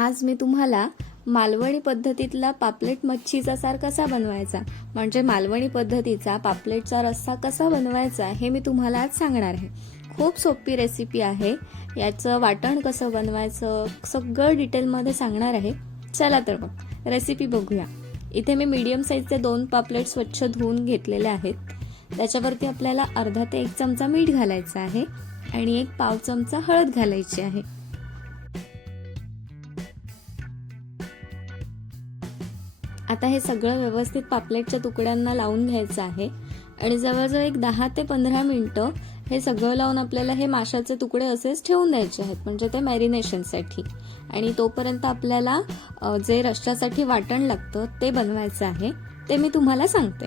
आज मी तुम्हाला मालवणी पद्धतीतला पापलेट मच्छीचा सार कसा बनवायचा म्हणजे मालवणी पद्धतीचा पापलेटचा रस्सा कसा बनवायचा हे मी तुम्हाला आज सांगणार आहे. खूप सोपी रेसिपी आहे. याचं वाटण कसं बनवायचं सगळं डिटेलमध्ये सांगणार आहे. चला तर मग रेसिपी बघूया. इथे मी मीडियम साईजचे दोन पापलेट स्वच्छ धुवून घेतलेले आहेत. त्याच्यावरती आपल्याला अर्धा ते एक चमचा मीठ घालायचं आहे आणि एक पाव चमचा हळद घालायची आहे. आता हे सगळं व्यवस्थित पापलेटच्या तुकड्यांना लावून घ्यायचं आहे. आणि जवळजवळ एक दहा ते पंधरा मिनटं हे सगळं लावून आपल्याला हे माशाचे तुकडे असेच ठेवून द्यायचे आहेत म्हणजे ते मॅरिनेशनसाठी. आणि तोपर्यंत आपल्याला जे रश्श्यासाठी वाटण लागतं ते बनवायचं आहे ते मी तुम्हाला सांगते.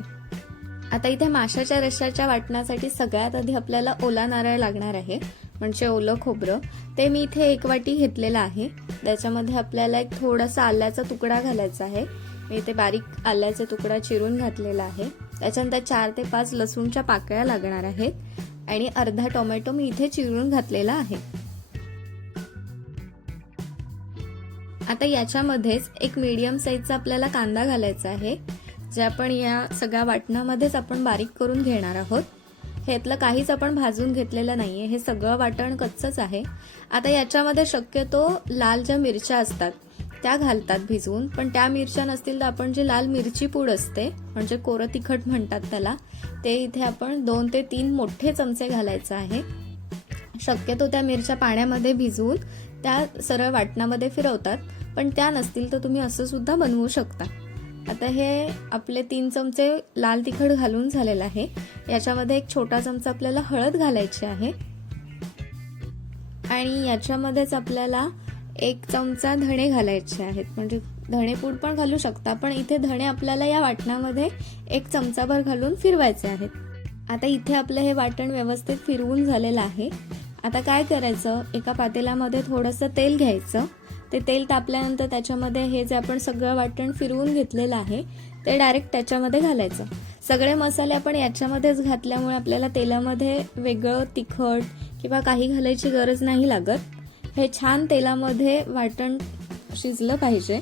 आता इथे माशाच्या रश्श्याच्या वाटणासाठी सगळ्यात आधी आपल्याला ओला नारळ लागणार आहे म्हणजे ओलं खोबरं. ते मी इथे एक वाटी घेतलेलं आहे. त्याच्यामध्ये आपल्याला एक थोडासा आल्याचा तुकडा घालायचा आहे. मी इथे बारीक आल्याचा तुकडा चिरून घातलेला आहे. त्याच्यानंतर चार ते पाच लसूणच्या पाकळ्या लागणार आहेत आणि अर्धा टोमॅटो मी इथे चिरून घातलेला आहे. आता याच्यामध्येच एक मीडियम साईजचा आपल्याला कांदा घालायचा आहे जे आपण या सगळ्या वाटणामध्येच आपण बारीक करून घेणार आहोत. ह्यातलं काहीच आपण भाजून घेतलेलं नाही आहे हे सगळं वाटण कच्चंच आहे. आता याच्यामध्ये शक्यतो लाल ज्या मिरच्या असतात त्या घालतात भिजवून पण त्या मिरच्या नसतील तर आपण जे लाल मिरची पूड असते म्हणजे कोरं तिखट म्हणतात त्याला ते इथे आपण दोन ते तीन मोठे चमचे घालायचं आहे. शक्यतो त्या मिरच्या पाण्यामध्ये भिजवून त्या सरळ वाटणामध्ये फिरवतात पण त्या नसतील तर तुम्ही असं सुद्धा बनवू शकता. आता हे आपले तीन चमचे लाल तिखट घालून झालेलं आहे. याच्यामध्ये एक छोटा चमचा आपल्याला हळद घालायची आहे. आणि याच्यामध्येच आपल्याला एक चमचा धणे घालायचे आहेत. म्हणजे धणेपूड पण घालू शकता पण इथे धणे आपल्याला या वाटणामध्ये एक चमचाभर घालून फिरवायचे आहेत. आता इथे आपलं हे वाटण व्यवस्थित फिरवून झालेलं आहे. आता काय करायचं? एका पातेल्यामध्ये थोडंसं तेल घ्यायचं. ते तेल तापल्यानंतर त्याच्यामध्ये हे जे आपण सगळं वाटण फिरवून घेतलेलं आहे ते डायरेक्ट त्याच्यामध्ये घालायचं. सगळे मसाले आपण याच्यामध्येच घातल्यामुळे आपल्याला तेलामध्ये वेगळं तिखट किंवा काही घालायची गरज नाही लागत. हे छान तेलामध्ये वाटण शिजलं पाहिजे.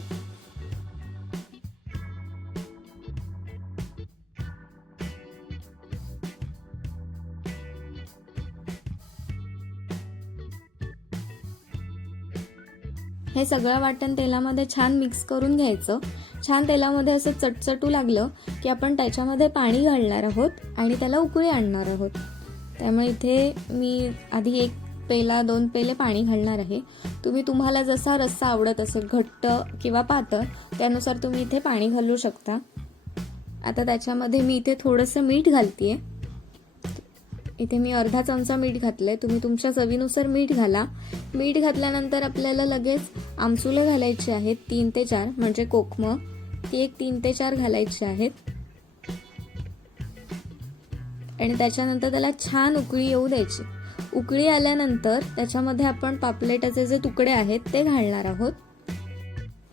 हे सगळं वाटण तेलामध्ये छान मिक्स करून घ्यायचं. छान तेलामध्ये असं चटचटू लागलं की आपण त्याच्यामध्ये पाणी घालणार आहोत आणि त्याला उकळी आणणार आहोत. त्यामुळे इथे मी आधी एक पेला दोन पेले पाणी घालणार आहे. तुम्ही तुम्हाला जसा रस्सा आवडत असेल घट्ट किंवा पातळ त्यानुसार तुम्ही इथे पाणी घालू शकता. आता त्याच्यामध्ये मी इथे थोडंसं मीठ घालते इथे मी अर्धा चमचा मीठ घातलंय. तुम्ही तुमच्या चवीनुसार मीठ घाला. मीठ घातल्यानंतर आपल्याला लगेच आमसुले घालायचे आहेत तीन ते चार. म्हणजे कोकमं ती एक तीन ते चार घालायची आहेत. आणि त्याच्यानंतर त्याला छान उकळी येऊ द्यायची. उकळी आल्यानंतर त्याच्यामध्ये आपण पापलेटाचे जे तुकडे आहेत ते घालणार आहोत.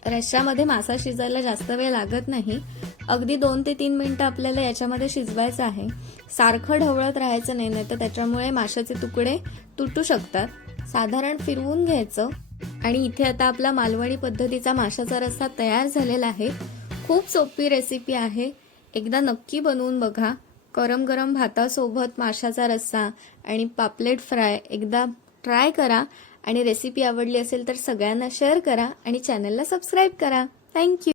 रश्श्यामध्ये मासा शिजायला जास्त वेळ लागत नाही. अगदी दोन ते तीन मिनटं आपल्याला याच्यामध्ये शिजवायचं आहे. सारखं ढवळत राहायचं नाही नाही तर त्याच्यामुळे माशाचे तुकडे तुटू शकतात. साधारण फिरवून घ्यायचं. आणि इथे आता आपला मालवणी पद्धतीचा माशाचा रस्सा तयार झालेला आहे. खूप सोपी रेसिपी आहे. एकदा नक्की बनवून बघा. गरम गरम भातासोबत माशाचा रस्सा आणि पापलेट फ्राय एकदा ट्राय करा. आणि रेसिपी आवडली असेल तर सगळ्यांना शेअर करा आणि चॅनलला सबस्क्राईब करा. थँक्यू.